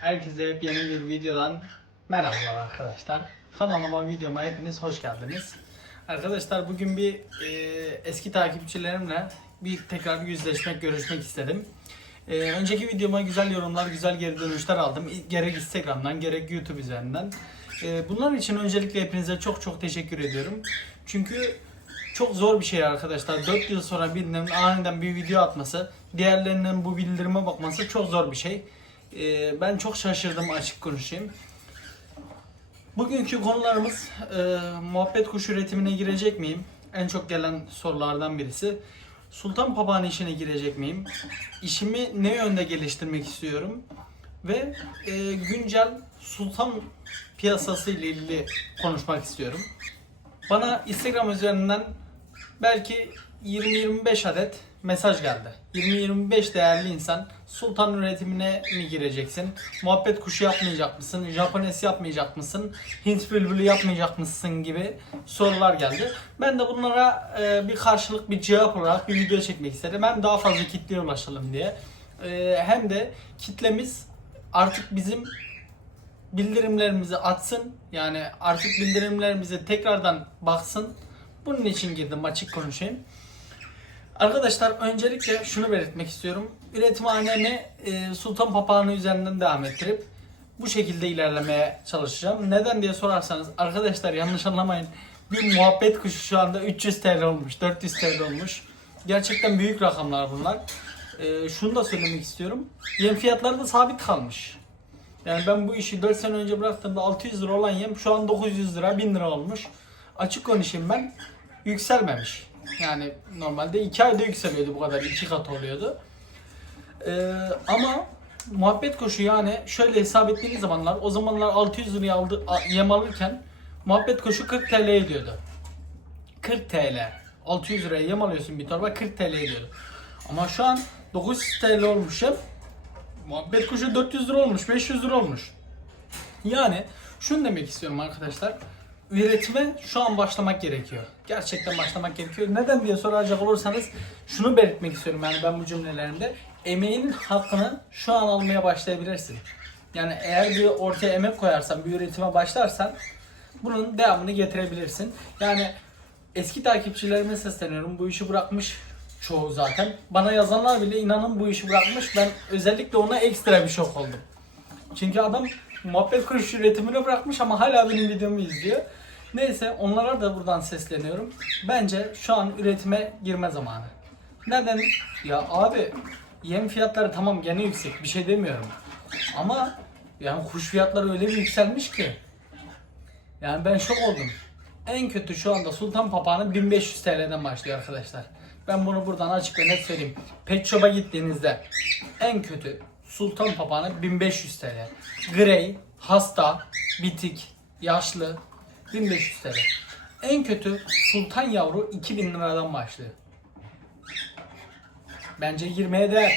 Herkese hep yeni bir videodan merhabalar arkadaşlar. Kanalıma videoma hepiniz hoş geldiniz. Arkadaşlar bugün bir e, eski takipçilerimle bir tekrar bir yüzleşmek, görüşmek istedim. E, önceki videoma güzel yorumlar, güzel geri dönüşler aldım. Gerek Instagram'dan, gerek YouTube üzerinden. E, bunlar için öncelikle hepinize çok çok teşekkür ediyorum. Çünkü çok zor bir şey arkadaşlar. 4 yıl sonra birinin aniden bir video atması, diğerlerinin bu bildirime bakması çok zor bir şey. Ee, ben çok şaşırdım açık konuşayım. Bugünkü konularımız e, muhabbet kuş üretimine girecek miyim? En çok gelen sorulardan birisi. Sultan papağanı işine girecek miyim? İşimi ne yönde geliştirmek istiyorum? Ve e, güncel sultan piyasası ile ilgili konuşmak istiyorum. Bana Instagram üzerinden belki 20-25 adet mesaj geldi. 20-25 değerli insan sultan üretimine mi gireceksin? Muhabbet kuşu yapmayacak mısın? Japones yapmayacak mısın? Hint bülbülü yapmayacak mısın gibi sorular geldi. Ben de bunlara e, bir karşılık bir cevap olarak bir video çekmek istedim. Hem daha fazla kitleye ulaşalım diye. E, hem de kitlemiz artık bizim bildirimlerimizi atsın. Yani artık bildirimlerimize tekrardan baksın. Bunun için girdim açık konuşayım. Arkadaşlar öncelikle şunu belirtmek istiyorum. Üretimhanemi e, Sultan Papağanı üzerinden devam ettirip bu şekilde ilerlemeye çalışacağım. Neden diye sorarsanız arkadaşlar yanlış anlamayın. Bir muhabbet kuşu şu anda 300 TL olmuş, 400 TL olmuş. Gerçekten büyük rakamlar bunlar. E, şunu da söylemek istiyorum. Yem fiyatları da sabit kalmış. Yani ben bu işi 4 sene önce bıraktığımda 600 lira olan yem şu an 900 lira 1000 lira olmuş. Açık konuşayım ben yükselmemiş. Yani normalde 2 ayda yükseliyordu bu kadar 2 kat oluyordu. Ee, ama muhabbet koşu yani şöyle hesap ettiğiniz zamanlar o zamanlar 600 liraya aldı, yem alırken muhabbet koşu 40 TL ediyordu. 40 TL. 600 liraya yem alıyorsun bir torba 40 TL ediyordu. Ama şu an 900 TL olmuş. Muhabbet kuşu 400 lira olmuş, 500 lira olmuş. Yani şunu demek istiyorum arkadaşlar. Üretime şu an başlamak gerekiyor. Gerçekten başlamak gerekiyor. Neden diye soracak olursanız şunu belirtmek istiyorum yani ben bu cümlelerimde. Emeğinin hakkını şu an almaya başlayabilirsin. Yani eğer bir ortaya emek koyarsan, bir üretime başlarsan bunun devamını getirebilirsin. Yani eski takipçilerime sesleniyorum. Bu işi bırakmış çoğu zaten. Bana yazanlar bile inanın bu işi bırakmış. Ben özellikle ona ekstra bir şok oldum. Çünkü adam muhabbet kuruş üretimini bırakmış ama hala benim videomu izliyor. Neyse onlara da buradan sesleniyorum. Bence şu an üretime girme zamanı. Neden? Ya abi yem fiyatları tamam gene yüksek bir şey demiyorum. Ama yani kuş fiyatları öyle bir yükselmiş ki. Yani ben şok oldum. En kötü şu anda Sultan Papağanı 1500 TL'den başlıyor arkadaşlar. Ben bunu buradan açık ve net söyleyeyim. Pet Shop'a gittiğinizde en kötü Sultan Papağanı 1500 TL. Grey, hasta, bitik, yaşlı 1500 TL. En kötü Sultan Yavru 2000 liradan başlıyor. Bence girmeye değer.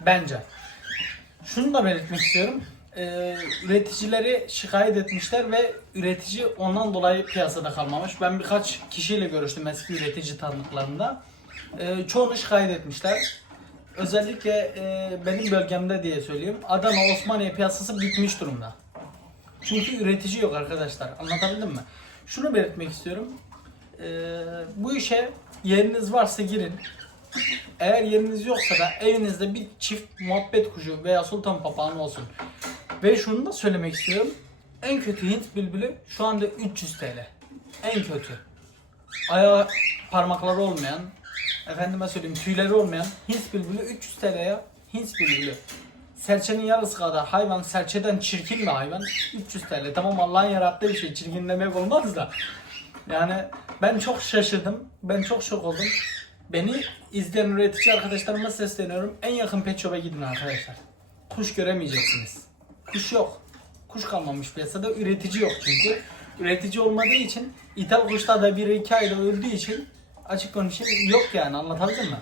Bence. Şunu da belirtmek istiyorum. Ee, üreticileri şikayet etmişler ve üretici ondan dolayı piyasada kalmamış. Ben birkaç kişiyle görüştüm eski üretici tanıdıklarımda. Ee, çoğunu şikayet etmişler. Özellikle e, benim bölgemde diye söyleyeyim. Adana Osmaniye piyasası bitmiş durumda. Çünkü üretici yok arkadaşlar. Anlatabildim mi? Şunu belirtmek istiyorum. Ee, bu işe yeriniz varsa girin. Eğer yeriniz yoksa da evinizde bir çift muhabbet kuşu veya sultan papağanı olsun. Ve şunu da söylemek istiyorum. En kötü Hint bülbülü şu anda 300 TL. En kötü. Ayağı parmakları olmayan, efendime söyleyeyim tüyleri olmayan Hint bülbülü 300 TL'ye Hint bülbülü. Serçenin yarısı kadar hayvan serçeden çirkin bir hayvan 300 TL. Tamam Allah'ın yarattığı bir şey çirkin demek olmaz da. Yani ben çok şaşırdım. Ben çok şok oldum. Beni izleyen üretici arkadaşlarıma sesleniyorum. En yakın pet shop'a gidin arkadaşlar. Kuş göremeyeceksiniz. Kuş yok. Kuş kalmamış piyasada. Üretici yok çünkü. Üretici olmadığı için ithal kuşlar da 1-2 ayda öldüğü için açık konuşayım yok yani anlatabildim mi?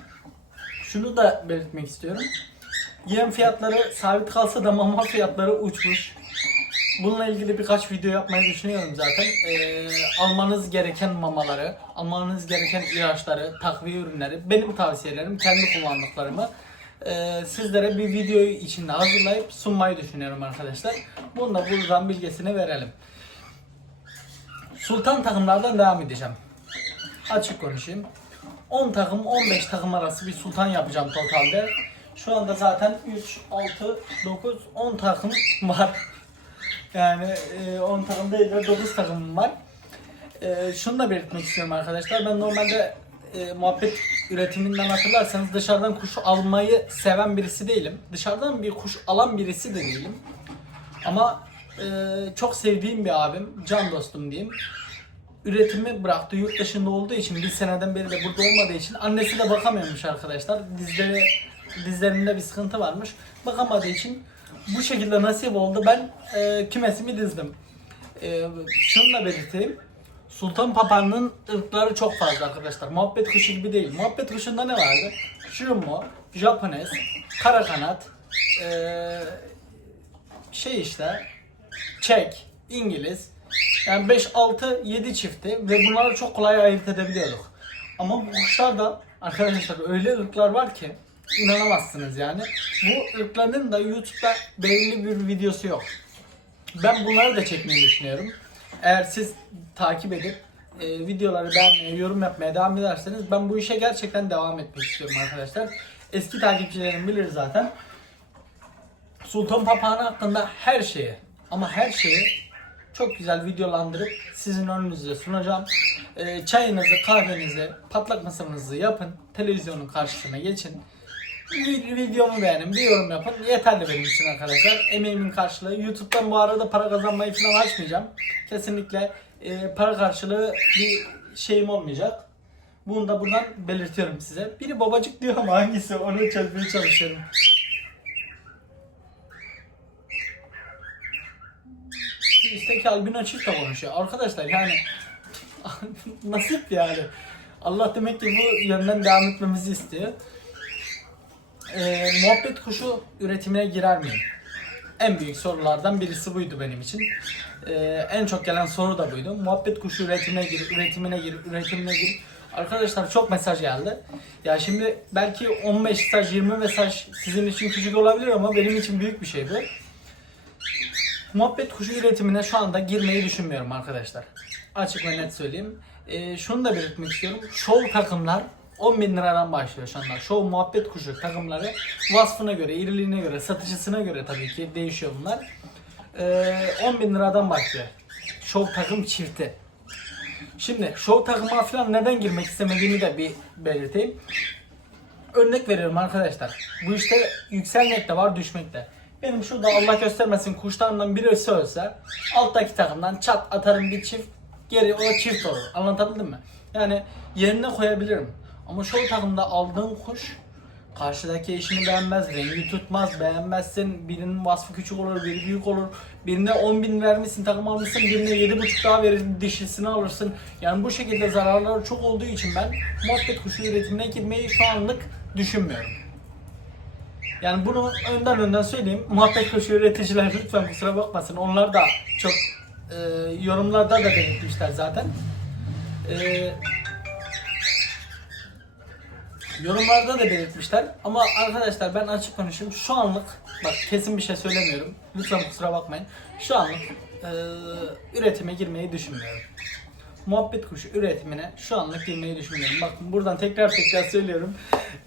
Şunu da belirtmek istiyorum. Yem fiyatları sabit kalsa da mama fiyatları uçmuş. Bununla ilgili birkaç video yapmayı düşünüyorum zaten. Ee, almanız gereken mamaları, almanız gereken ilaçları, takviye ürünleri, benim tavsiyelerim, kendi kullandıklarımı e, sizlere bir videoyu içinde hazırlayıp sunmayı düşünüyorum arkadaşlar. Bunu da buradan bilgisini verelim. Sultan takımlardan devam edeceğim. Açık konuşayım. 10 takım 15 takım arası bir sultan yapacağım totalde. Şu anda zaten 3, 6, 9, 10 takım var. Yani e, 10 takım değil de 9 takımım var. E, şunu da belirtmek istiyorum arkadaşlar. Ben normalde e, muhabbet üretiminden hatırlarsanız dışarıdan kuş almayı seven birisi değilim. Dışarıdan bir kuş alan birisi de değilim. Ama e, çok sevdiğim bir abim, can dostum diyeyim. Üretimi bıraktı yurt dışında olduğu için bir seneden beri de burada olmadığı için annesi de bakamıyormuş arkadaşlar. Dizleri dizlerinde bir sıkıntı varmış. Bakamadığı için bu şekilde nasip oldu. Ben e, kümesimi dizdim. E, şunu da belirteyim. Sultan papağanının ırkları çok fazla arkadaşlar. Muhabbet kuşu gibi değil. Muhabbet kuşunda ne vardı? Jumbo, Japones, kara kanat, e, şey işte Çek, İngiliz. Yani 5, 6, 7 çifti ve bunları çok kolay ayırt edebiliyorduk. Ama bu kuşlarda arkadaşlar öyle ırklar var ki inanamazsınız yani. Bu ırkların da YouTube'da belirli bir videosu yok. Ben bunları da çekmeyi düşünüyorum. Eğer siz takip edip e, videoları beğenmeye, yorum yapmaya devam ederseniz ben bu işe gerçekten devam etmek istiyorum arkadaşlar. Eski takipçilerim bilir zaten. Sultan Papağanı hakkında her şeyi ama her şeyi çok güzel videolandırıp sizin önünüze sunacağım. Ee, çayınızı, kahvenizi, patlak mısırınızı yapın. Televizyonun karşısına geçin. Videomu beğenin, bir yorum yapın. Yeterli benim için arkadaşlar. Emeğimin karşılığı. YouTube'dan bu arada para kazanmayı falan açmayacağım. Kesinlikle e, para karşılığı bir şeyim olmayacak. Bunu da buradan belirtiyorum size. Biri babacık diyor ama hangisi onu çözmeye çalışıyorum. Üstteki albino çift konuşuyor. Arkadaşlar yani nasip yani. Allah demek ki bu yönden devam etmemizi istiyor. Ee, muhabbet kuşu üretimine girer miyim? En büyük sorulardan birisi buydu benim için. Ee, en çok gelen soru da buydu. Muhabbet kuşu üretimine gir, üretimine gir, üretimine gir. Arkadaşlar çok mesaj geldi. Ya şimdi belki 15 mesaj, 20 mesaj sizin için küçük olabilir ama benim için büyük bir şey bu. Muhabbet kuşu üretimine şu anda girmeyi düşünmüyorum arkadaşlar. Açık ve net söyleyeyim. Ee, şunu da belirtmek istiyorum. Show takımlar 10 bin liradan başlıyor şu anda. Show muhabbet kuşu takımları vasfına göre, iriliğine göre, satıcısına göre tabii ki değişiyor bunlar. Ee, 10 bin liradan başlıyor. Show takım çifti. Şimdi show takıma falan neden girmek istemediğimi de bir belirteyim. Örnek veriyorum arkadaşlar. Bu işte yükselmek de var, düşmek de. Benim şurada Allah göstermesin kuşlarımdan birisi ölse alttaki takımdan çat atarım bir çift geri o çift olur. Anlatabildim mi? Yani yerine koyabilirim. Ama şu takımda aldığın kuş karşıdaki eşini beğenmez, rengi tutmaz, beğenmezsin. Birinin vasfı küçük olur, biri büyük olur. Birine 10 bin vermişsin, takım almışsın, birine 7,5 daha verir, dişisini alırsın. Yani bu şekilde zararları çok olduğu için ben muhabbet kuşu üretimine girmeyi şu anlık düşünmüyorum. Yani bunu önden önden söyleyeyim. Muhabbet kuşu üreticiler lütfen kusura bakmasın. Onlar da çok e, yorumlarda da belirtmişler zaten. E, yorumlarda da belirtmişler. Ama arkadaşlar ben açık konuşayım. Şu anlık bak kesin bir şey söylemiyorum. Lütfen kusura bakmayın. Şu anlık e, üretime girmeyi düşünmüyorum. Muhabbet kuşu üretimine şu anlık girmeyi düşünmüyorum. Bakın buradan tekrar tekrar söylüyorum.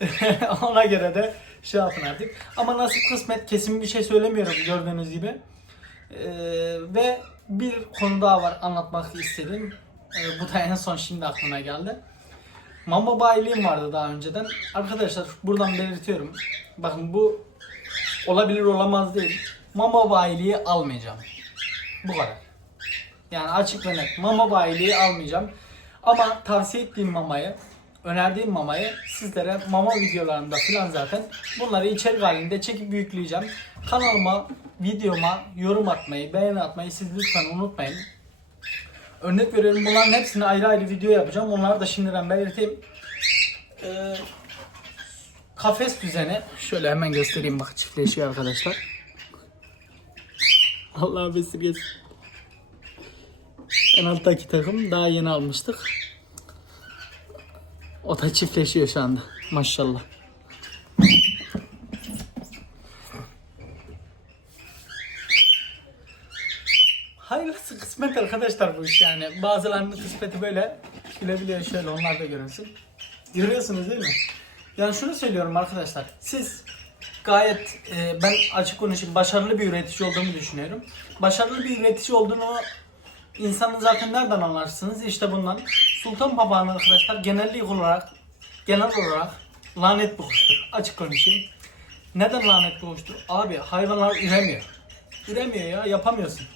Ona göre de şey yapın artık. Ama nasip kısmet kesin bir şey söylemiyorum gördüğünüz gibi. Ee, ve bir konu daha var anlatmak istediğim. Ee, bu da en son şimdi aklıma geldi. Mama bayiliğim vardı daha önceden. Arkadaşlar buradan belirtiyorum. Bakın bu olabilir olamaz değil. Mama bayiliği almayacağım. Bu kadar. Yani açık ve net. Mama bayiliği almayacağım. Ama tavsiye ettiğim mamayı, önerdiğim mamayı sizlere mama videolarında falan zaten bunları içerik halinde çekip yükleyeceğim. Kanalıma, videoma yorum atmayı, beğeni atmayı siz lütfen unutmayın. Örnek veriyorum bunların hepsini ayrı ayrı video yapacağım. Onları da şimdiden belirteyim. Ee, kafes düzeni şöyle hemen göstereyim bak çiftleşiyor arkadaşlar. Allah besirgesin. En alttaki takım daha yeni almıştık. O da çiftleşiyor şu anda. Maşallah. Kısmet arkadaşlar bu iş yani. Bazılarının kısmeti böyle gülebiliyor şöyle onlar da görünsün. Görüyorsunuz değil mi? Yani şunu söylüyorum arkadaşlar. Siz gayet e, ben açık konuşayım başarılı bir üretici olduğumu düşünüyorum. Başarılı bir üretici olduğunu insanın zaten nereden anlarsınız? İşte bundan. Sultan Papağanı arkadaşlar genellik olarak genel olarak lanet bir kuştur. Açık konuşayım. Neden lanet bir kuştur? Abi hayvanlar üremiyor. Üremiyor ya yapamıyorsun.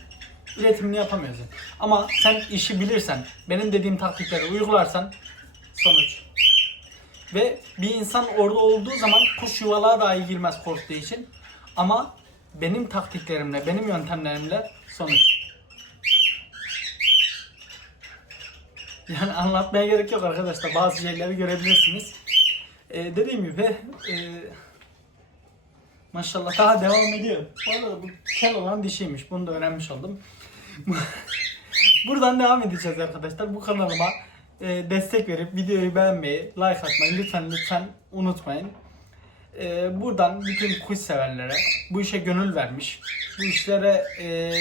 Üretimini yapamıyorsun. Ama sen işi bilirsen, benim dediğim taktikleri uygularsan sonuç. Ve bir insan orada olduğu zaman kuş yuvalığa dahi girmez korktuğu için. Ama benim taktiklerimle, benim yöntemlerimle sonuç. Yani anlatmaya gerek yok arkadaşlar. Bazı şeyleri görebilirsiniz. Ee, dediğim gibi e, maşallah daha devam ediyor. Bu arada bu kel olan dişiymiş. Bunu da öğrenmiş oldum. Buradan devam edeceğiz arkadaşlar. Bu kanalıma e, destek verip videoyu beğenmeyi, like atmayı lütfen lütfen unutmayın. E, buradan bütün kuş severlere, bu işe gönül vermiş, bu işlere e,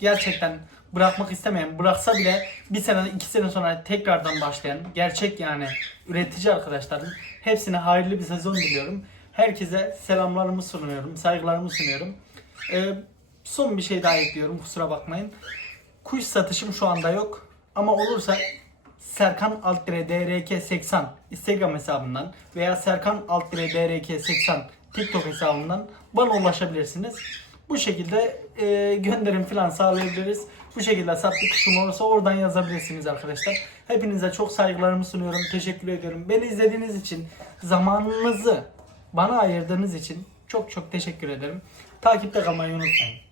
gerçekten bırakmak istemeyen, bıraksa bile bir sene, iki sene sonra tekrardan başlayan, gerçek yani üretici arkadaşlarım hepsine hayırlı bir sezon diliyorum. Herkese selamlarımı sunuyorum, saygılarımı sunuyorum. E, son bir şey daha ekliyorum, kusura bakmayın. Kuş satışım şu anda yok. Ama olursa Serkan Altre DRK 80 Instagram hesabından veya Serkan Altre DRK 80 TikTok hesabından bana ulaşabilirsiniz. Bu şekilde e, gönderim falan sağlayabiliriz. Bu şekilde sattık kuşum olursa oradan yazabilirsiniz arkadaşlar. Hepinize çok saygılarımı sunuyorum. Teşekkür ediyorum. Beni izlediğiniz için, zamanınızı bana ayırdığınız için çok çok teşekkür ederim. Takipte kalmayı unutmayın.